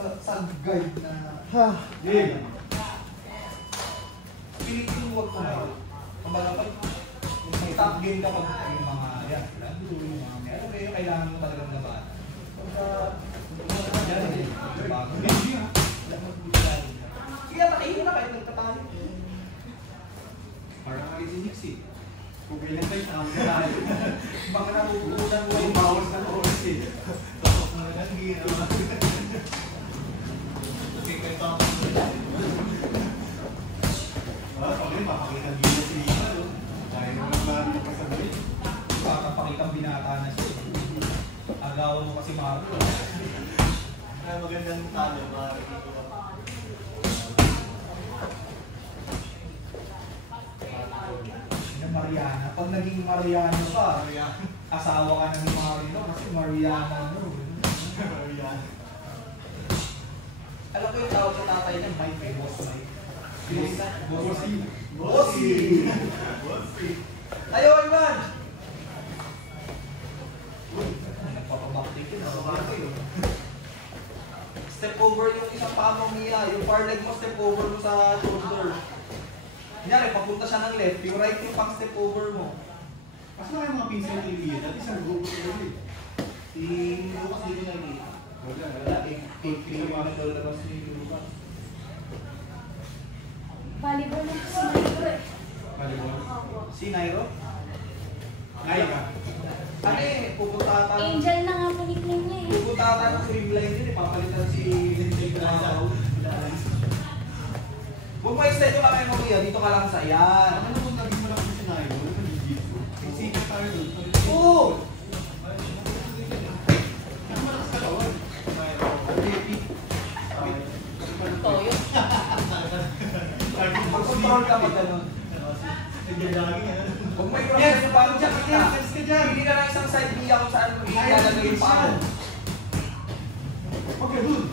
sa guide na... Ha? Game. Pilitin mo huwag kumain. Kumbaga pag may top game ka pag yung mga yan, lalo yung mga may ano kayo, kailangan mo talagang laban. Pagka yan eh, bago. Hindi nga. Sige, atakin mo na kahit nagtatalo. Parang kalit si Nixie. Kung kailan tayo sa amin tayo. Mga nakukulan mo yung bawas na oras eh. Tapos na lang, hindi naman. Okay, kayo pa ako. Pag-rin, mapakita dito si Lima, no? Dahil naman ba nakasabay? Pakapakitang binata na siya. Agawan mo kasi Marco. Kaya magandang talo, Marco. Mariana. Pag naging Mariana pa, asawa ka na ni Marino kasi Mariana no. Mariana. Alam ko yung tawag sa tatay niya, Mike, may boss Mike. Bossy. Bossy. Bossy. Tayo, Ivan! Nagpapabaktik yun. Step over yung isang paa mo, Mia. Yung far leg mo, step over mo sa shoulder. Kunyari, papunta siya ng left, yung right yung pang step over mo. Kasi na yung mga pinsan ni Lilian, dati isang grupo ko ulit. Si Lucas dito na yung wala. $8 si Lucas. Volleyball na si Nairo eh. Volleyball? Si Nairo? Naira. Ano eh, pupunta ata. Angel na nga po nickname niya eh. Pupunta ata ng streamline din eh, papalitan si Lindsay Pinasa. Huwag mo extend yung kamay mo kuya, dito ka lang sa yan. Ano kung naging mo lang si Nairo? Ano ba yung dito? Sikat tayo doon. Oo! Ano malakas ka tawag? Toyo. Mag-control ka pag ganun. Huwag mo i-process yung paano siya kita. Hindi ka lang isang side niya kung saan mo ilalagay yung paa mo. Okay, doon.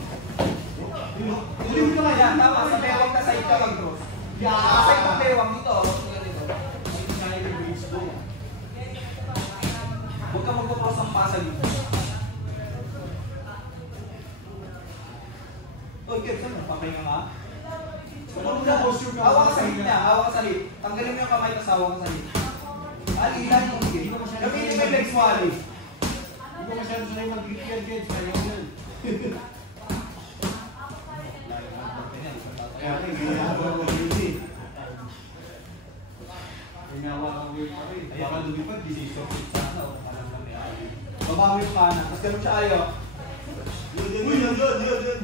Hindi ka lang yan, tama. Sa bewang na side ka mag-cross. Sa side ng bewang dito. Huwag ka mag-cross ang pasa dito. Uy, Kev, saan napapahinga ka? Hawa ka sa hip niya, hawa ka sa hip. Tanggalin mo yung kamay, tapos hawa ka sa hip. Alihan yung hip. Gamitin mo yung legs mo, Ali. Hindi ko masyado sanay mag-grip-grip, kaya yan. Kaya ako, ginagawa ko hindi. Ginawa ko weird pa rin. Baka lumipad, decision fit sana. Babawi yung kanan, tapos ganun siya ayaw. Yun.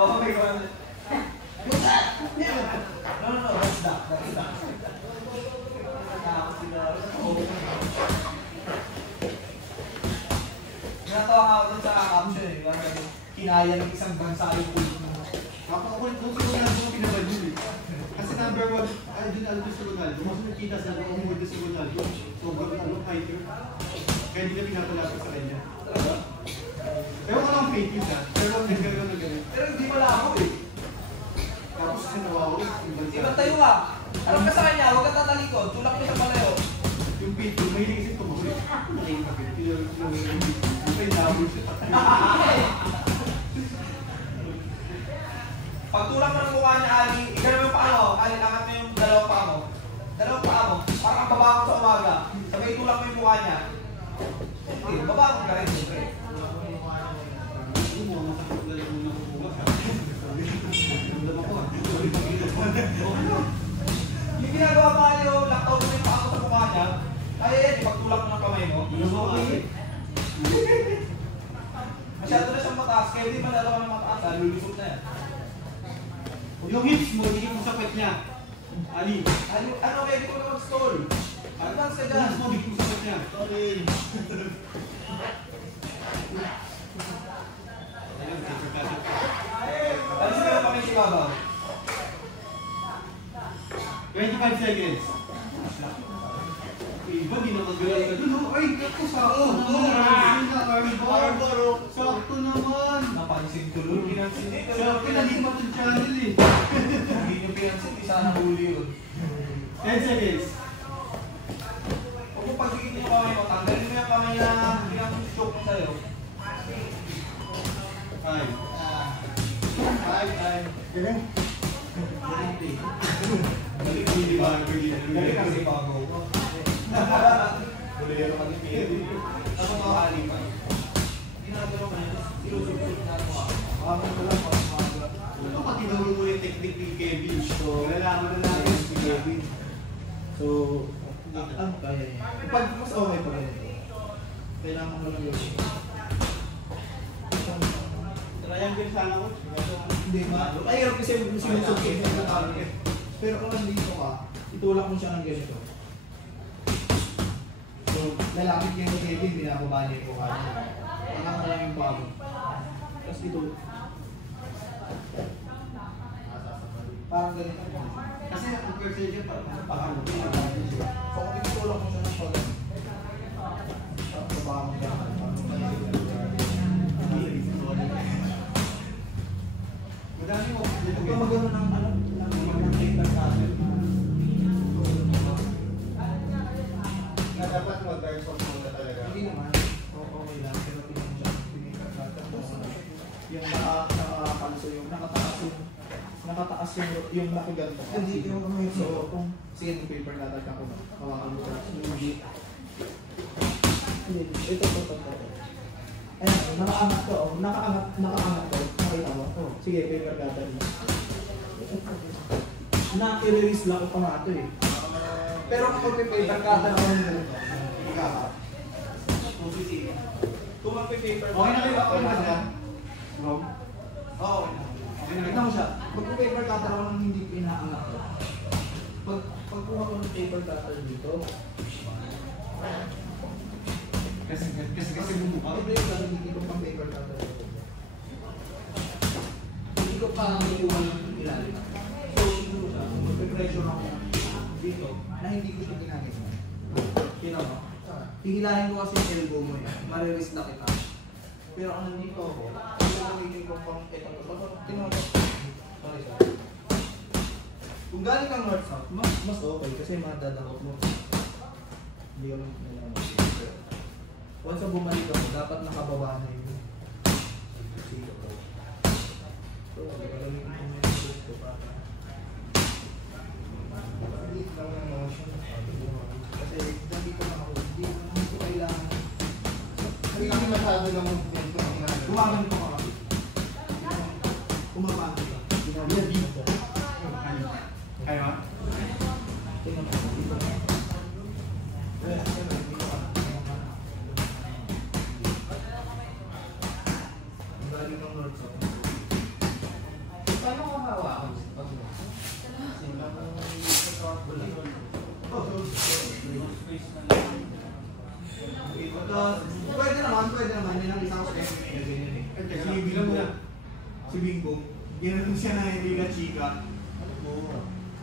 Oh my God. No, that's that. Natawa nga ako dun sa caption eh. Kinaya ng isang bansa yung pulit mo. Kapag kung si Ronaldo ang pinabad yun eh. Kasi number 1, ay din alam ko si Ronaldo. Mas nakita sa ako ang mundo si Ronaldo. Sobrang fighter. Kaya hindi na pinapalapit sa kanya. Talaga? Pero walang fake yun ha. Pero ang nagkaroon na gano'n. Pero hindi malabo eh. Tapos kasi nawawala yung bansa. Ibang tayo ka. Alam ka sa kanya, huwag ka tatalikod. Tulak mo sa palayo. Yung pito, may hilig kasi tumuli. Nakikipagod. Yung pa yung double siya. Pag tulak mo ng mukha niya, Ali, igano mo yung paa mo. Ali, angat mo yung dalawang paa mo. Dalawang paa mo. Parang babangon sa umaga. Sabay tulak mo yung mukha niya. Hindi, babangon ka rin. Siyempre. Yung mga masakit muna ko bukas ha. Yung ginagawa pa niyo, lockdown mo yung paa mo sa mukha niya. Kaya yan, ipagtulak mo ng kamay mo. Masyado na siyang mataas, kaya hindi malalawa ng mataas, lulusot na yan. Yung hips mo, hindi mo sakit niya. Ali. Ano kaya di ko na mag-stall? Advance ka dyan. Hips mo, hindi mo sakit niya. Sorry. Ano siya na kami si Baba? 25 seconds. Iba, di na mag-galang ka dun. Ay, ako, sakto naman. Sakto naman. Napansin tuloy, pinansin eh. Sakto, nalipat yung channel eh. Hindi nyo pinansin, di sana huli yun. 10 seconds. Huwag mo pagdikit yung kamay mo, tanggalin mo yung kamay na pinang-choke mo sa'yo. 5. 5. Galing. Hindi ba? Galing kasi bago ko. Bulero ka ni Kevin. Ako to, Ali pa. Ginagawa mo yun, sinusupport na ako. Makakang ko lang, Ito pag tinuro mo yung technique ni Kevin. So, nalalaman na natin si Kevin. So, Ang kaya niya. Pag mas okay pa rin ito, kailangan mo lang yun. triangle sana ko. Hindi ma. Mahirap kasi sinusugin yung tao eh. Pero kung nandito ka, itulak mo siya ng ganito. So, lalapit niya yung Kevin, binababa niya yung kanya. Angat na lang yung bago. Tapos ito. Parang ganito. Kasi ang procedure parang sa pahalo. So, kung itulak mo siya ng pala, baba mo siya. Madami mo. Dito Ito magano ng ano, ng paper cutter. Na dapat mag-airsoft muna talaga. Hindi naman. Okay lang. Pero tingnan mo siya. Paper cutter. Yung nakakalso yung nakataas yung nakiganto. Hindi yung kamay. So, kung sige yung paper cutter ka ko na. Hawakan mo siya. Hindi. Ito. Ayan, nakaangat ko. Nakaangat ko. Nakita mo. Sige, paper cutter. Na-release lang ko pa nga ito eh. Pero kapag may paper cutter ako ng ganito, hindi ka ka. Kung mag-paper Okay na ba? Okay na ba? Rob? Oo, okay na. Tignan mo siya. Pag may paper cutter ako nang hindi ko inaangat ko. Pag kuha ko ng paper cutter dito, Kasi bumuka. ito yung gagamitin ko pang paper cutter dito. Hindi ko pa naiwan ng ilalim. So, siguro siya, kung magpe-pressure ako dito, na hindi ko siya ginagin. Tignan mo. Hihilahin ko kasi yung elbow mo eh. Maririst na kita. Pero kung nandito ako, gagamitin ko pang ito. Tignan mo. Sorry, sorry. Kung galing kang north-south, mas okay kasi madadakot mo. Hindi ko lang nalaman. Once na bumalik ako, dapat nakababa na yun. So, gagawin ko yung message ko para hindi lang ng motion. Kasi nandito na ako, hindi ko kailangan. Hindi kami masyado lang movement ko ang ginagawa. Kumagan ko ka. Kumapagod ka. Ginagawa dito. Kaya ba? Tingnan mo, dito na. Kaya, dito ka. Ang galing ng Lord sa paano ko hawakan sa pag-mo? Pwede naman. Yan ang isang step na ganyan eh. Si bilang mo na. Si Bingo, ginanong siya na hindi na chika.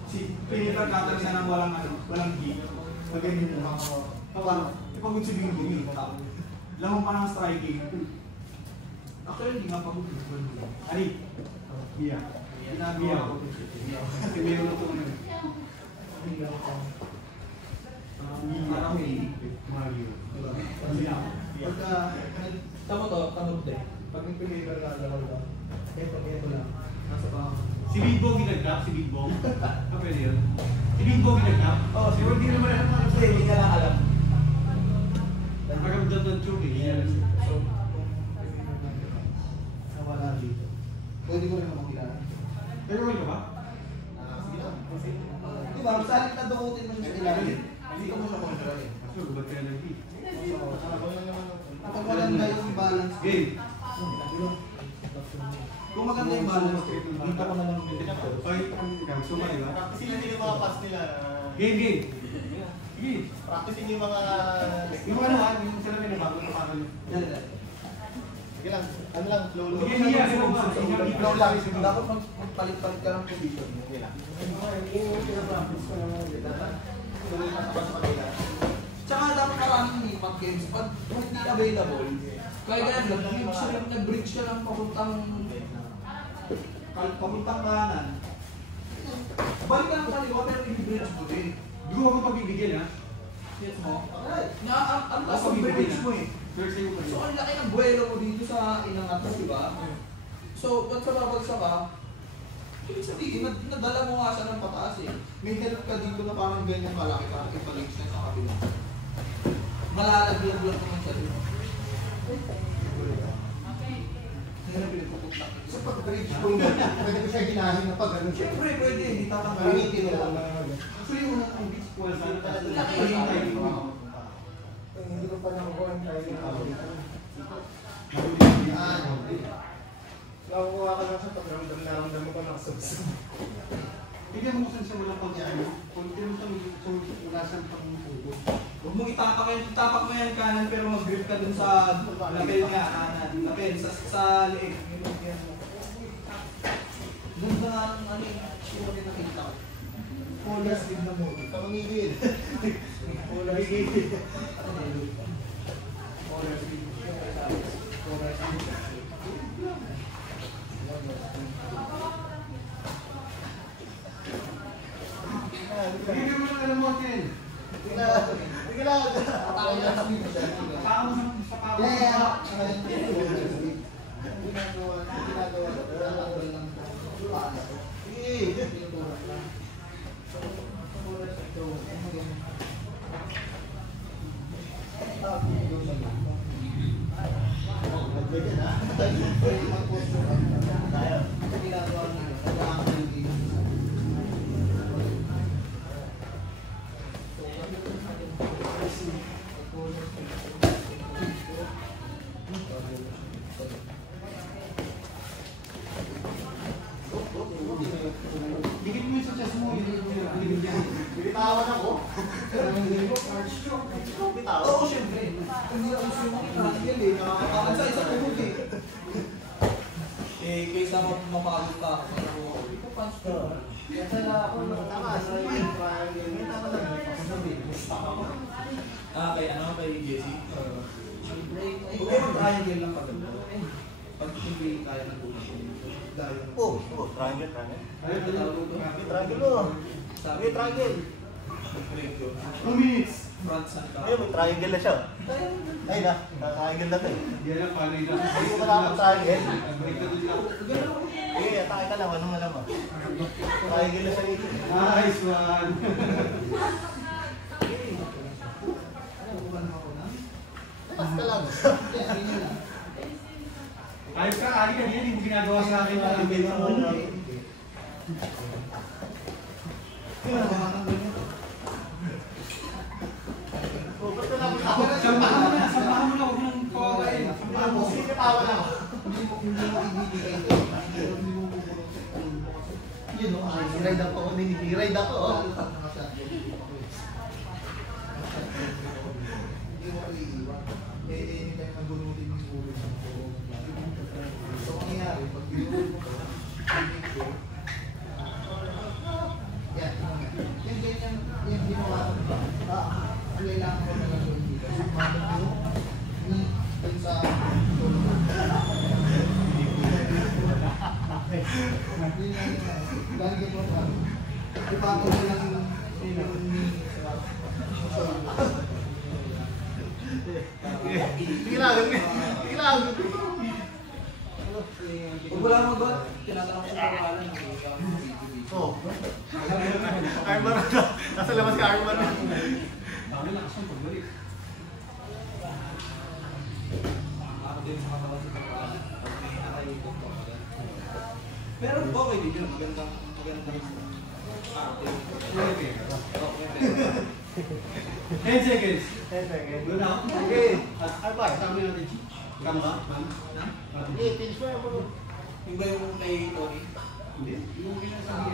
Si Pinipag Cutter siya ng walang geek. Pag-ganyan mo. Paano? Ipagod si Bingo yun. Lamang pa ng striking. Actually, hindi nga pagod. Ali. Iya. Ginagawa ko. Kasi meron na ito ngayon. Hindi lang ako. Parang may Mario. Diba? Iya. Pagka, tama to, tamod din. Pag may pinipag Cutter lang, ito lang. Nasa baka. Si Big Bo ginagkap? Si Big Bo? Ah, pwede yun. Si Big Bo ginagkap? Oo, siguro hindi naman alam kung ano sa'yo, hindi ka lang alam. Nakaramdam ng choke eh. Yan. So, nawala dito. Pwede ko rin naman kilala. Pero ka ba? Sige lang. Diba, salit na dukutin mo siya sa ilalim. Hindi ko mo siya kontra eh. Kaso, ba't kaya nag-i? Kapag maganda yung balance. Game. Kung maganda yung balance, dito ko na lang dito. Ay, ikaw, sumay ba? Practicein yung mga pass nila. Game, game. Sige. Practicein yung mga... Yung ano ha, yung sila pinabago na parang... Yan, yan. Sige lang, ano lang, flow Sige, sige, sige, Flow lang. Dapat magpalit-palit ka ng position. Sige lang. Tsaka dapat maraming lipat games. Pag hindi available, kaya ganyan, nag-bridge ka lang papuntang kanan. Balik ka ng kaliwa pero i-bridge mo din. Hindi ko ako pagbibigyan ha. Yes mo? Alright. Ang taas ng beverage mo eh. First day ko pa So, ang laki ng buwelo mo dito sa inangat mo, di ba? So, ba't ka babagsak ka? Ibig sabihin, nadala mo nga siya ng pataas eh. May help ka dito na parang ganyan kalaki para ipalinks na sa kabila. Malalaglag lang naman siya dito. Kaya na pinagpupunta. Sa pag-bridge ko yun, pwede ko siya ginahin na pag ano siya. Siyempre, pwede. Hindi tatanggalin. Palitin na lang. Actually, unang ang beach ko sana talaga. Hindi ko pa nakukuha ang tayo ng Nakukuha ka lang sa pagramdam na ramdam mo ko nakasabsab. Bigyan mo kung saan walang pag-ano. Kung hindi mo saan wala saan pang puto. Huwag mong itapak mo yan kanan pero mag-grip ka dun sa lapel nga, kanan. Lapel, sa leeg. Ganda nga ng ano yung sure na nakita ko. Polar sleeve na mo. Kamangigil. Polar sleeve. Polar sleeve. Polar sleeve. Bigyan mo ng alam mo, Ken. Sige lang. Pao sa pao. Dikit mo yung sa chest mo, yun yung binigyan. Bitawan ako. Bitawan. Oo, syempre. Hindi ako gusto mo i-triangle eh. Nakakatakot sa isang tuhod eh. Kaysa mapagod ka ako sa tuhod. Ito punch ko. Tama. May tama lang. Kay Jesse? Okay, mag-triangle lang pag pag hindi kaya ng tulad. Triangle. Ayun, May triangle mo. May triangle. 2 minutes. Front saan ka? Ayun, may triangle na siya. Ay na, triangle na to eh. Hindi na, paano yun? Ay, yung wala akong triangle. Break ka doon lang. Sige, atake ka lang. Anong alam mo? Triangle na siya dito. Nice one. Basta lang. Ayos ka, kaya yan, hindi mo ginagawa sa akin. Sampahan mo na, huwag mong kawawain. Sige, tawa lang. Yun o, niride ako. Niride ako. Kung wala mo ba, tinatanong ko sa pangalan ng Oh. Armor na. Nasa labas si Armor na. Dami lakas ng pagbalik. Ako din sa katawan sa pangalan. Pero okay din yun. Magandang Okay. 10 seconds. 10 seconds. Doon na ako. Okay. Alpay, sabi natin, Chi. Kamera, man. Okay, finish mo yan po. Yung ba yung kay Tony? Hindi. Yung kinasabi.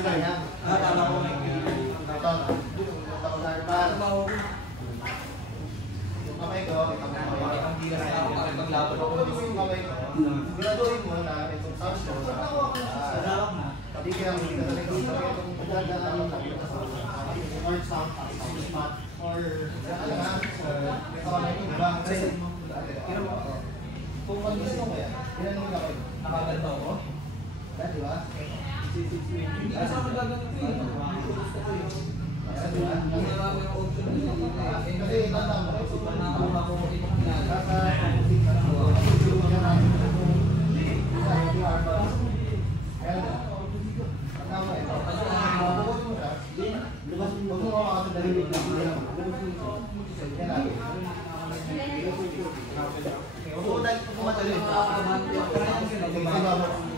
Sayang. Tama ko may Ito. Ito ko sa Armor. Yung kamay ko. Ang gilas na ako makipaglaban ako. Pagod mo yung kamay ko. Siguraduhin mo na itong sounds ko. Sadawak na. Hindi kaya hindi ka talaga itong pagdadaan ng sabi ko sa North South spot or kamay ko, diba? Kung mag-gusto mo yan, ilan mo gawin? Nakaganda ako. Diba? Hindi kasama gagawin ko eh. Gusto ko eh.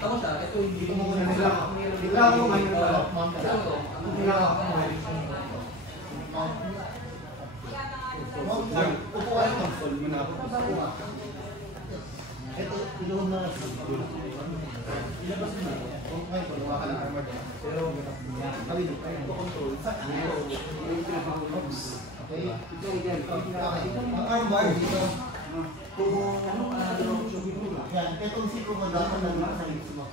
Tapos siya, ito hindi mo muna Ito, iluhon na lang. Ilabas mo na. Kung ngayon, pagawa ka ng armor. Pero, kami dito. Control. Okay. Ang armor dito. Yan, itong siko mo dapat na dito sa lips mo.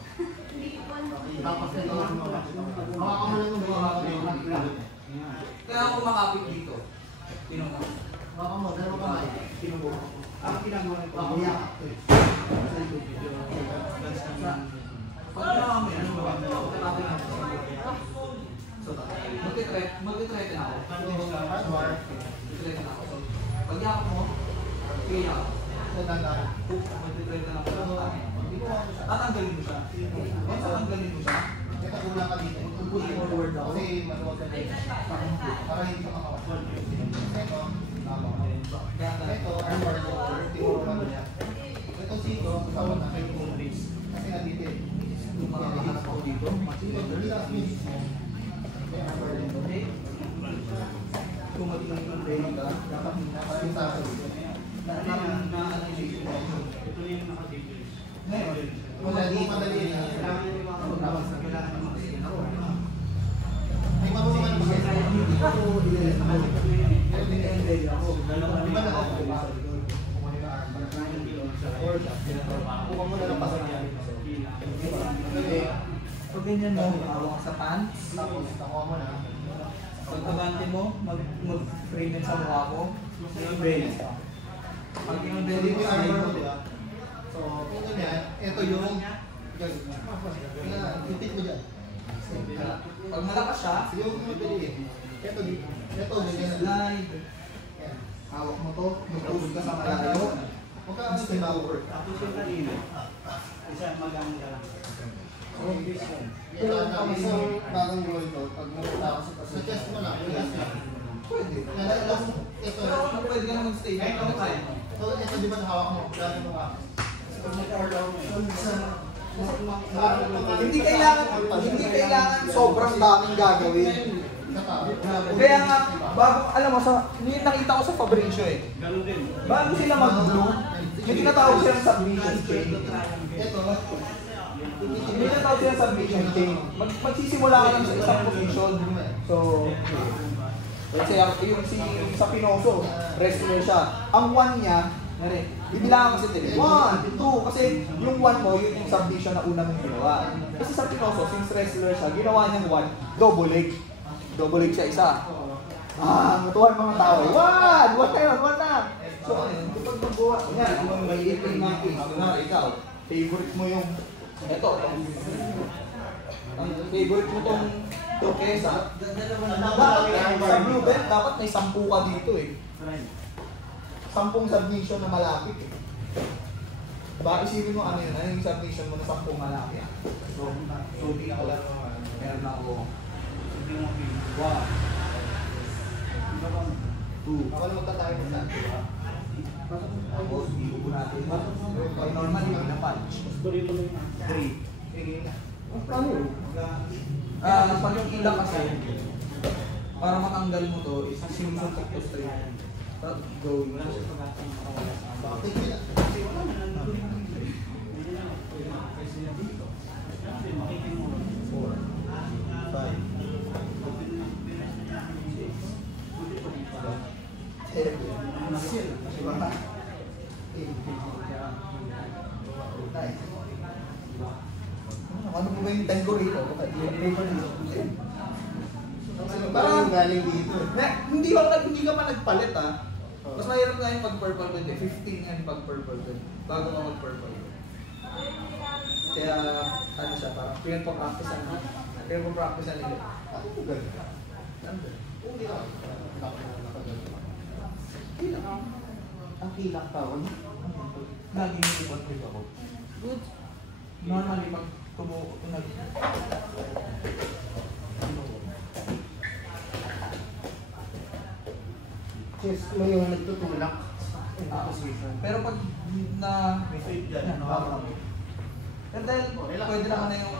Tapos ito, makakamulan mo ba? Kaya ako makapit dito. Makakamulan mo ba? Ang ginagawa nito, pag ginawa mo yan, magtitrete na ako. Magtitrete na ako. Pag yakap mo, kaya magtitrete na ako. Tatanggalin mo siya. Once tatanggalin mo siya, Ito kulang ka dito. put forward ako. Kasi maluwag ka dito. Para hindi ka makawal. Ito, tama. Ito, armor ko. Tinuro ka niya. Ito sito, kasama na kayo kung base. Kasi nandito eh. Kung makakahanap ako dito, Relax mismo. May armor dito. kung magiging yung training ka, dapat Yung tasa dito. ngayon, Madali na. May marunong ka naman. Di ba nakakalimutan? Kumunin na armor. Or, kuha mo na lang pasakyan. pag ganyan mo, hawak ka sa pants, Tapos, nakuha mo na. pag kabante mo, mag-frame it sa mukha ko, yung belly. Pag yung belly Dito mo, yung slide armor mo. mo, di ba? So, kung ganyan, ito yung ipit mo dyan. Pag malakas siya, Sige, huwag mo madali eh. Ito dito. Ito, ganyan. slide. Yan. Hawak mo to, mag-push ka sa malayo. Huwag ka ano sa work. Pero ang isang bagong goal to, pag nakita ko sa chest mo lang, relax lang. Pwede. Nalalas mo. Ito. Pero kung pwede ka na mag-stay, ano kaya? So, ito di ba hawak mo? Lagi mo ka. Hindi kailangan sobrang daming gagawin. Kaya nga, bago, alam mo, yung nakita ko sa Fabricio eh. Bago sila mag-blue, yung tinatawag silang submission chain. Ito. Yung tinatawag silang submission chain. Magsisimula ka lang sa isang position. So, let's say, yung sa Pinoso, wrestler siya. Ang one niya, bibilangan kasi din. 1, 2, kasi yung 1 mo, yun yung submission na una mong ginawa. Kasi sa Pinoso, since wrestler siya, ginawa niyang 1, double leg. Double leg siya isa. Matuwa yung mga tao. 1 na yun, 1 na. So, kapag magawa, yan, kung may ipin mga case, kunwari ikaw, favorite mo yung, eto, ang favorite mo tong turkesa. Dapat, sa blue belt, dapat may 10 ka dito eh. 10 submission na malapit eh. Baka isipin mo ano yun, ano yung submission mo na 10 malapit. So dito lang, meron ako 1, 2, Ako na magtatayo mo sa tapos iubo natin. Pag normally, pinapunch. 3. Pag yung ilang kasi, para matanggal mo to, is sinusuntok to straight. Tapos going to. bakit nila. 5. Ano mo ba yung time ko rito? Parang galing dito. Hindi ka pa nagpalit ah. Mas mahirap nga yung pag-purple band eh. 15 yan pag purple band. Bago ka mag-purple. Kaya, ano siya, parang pinagpa-practicean na. Pinagpa-practicean nila. Ako mo galing. Nandun. Hindi ako. Kilak. Ang kilak tawag. Laging nilipot-trip ako. Good. Normally, pag nag... chest mo yung nagtutulak in the position. Pero pag na... May side dyan, Yan, nakakam. Pero dahil pwede naman na yung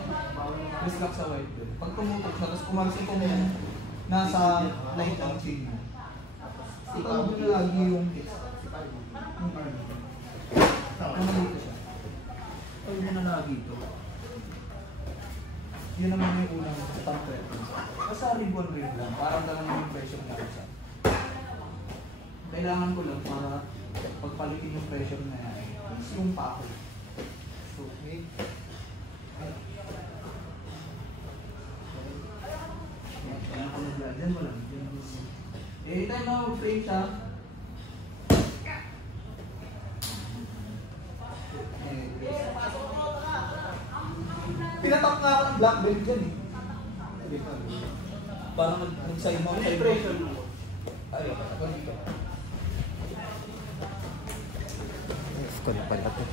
wrist lock sa white belt. Pag tumutok siya, tapos kumalsin ko yung nasa light ng chain mo. Ikaw mo na lagi yung arm. Ano dito siya? Ikaw mo na lagi ito. Yun naman yung unang stamp reference. Basta ribbon ring lang, parang lang yung pressure na isa. Kailangan ko lang para pagpalitin yung pressure na yan. Is yung pako. So, okay. Kailangan ko nagla. Diyan mo lang. Anytime na mag-frame siya, Pinatak nga ako ng black belt dyan eh. Parang nag-sign mo. Pressure mo. Ay, dito. Squad pala to.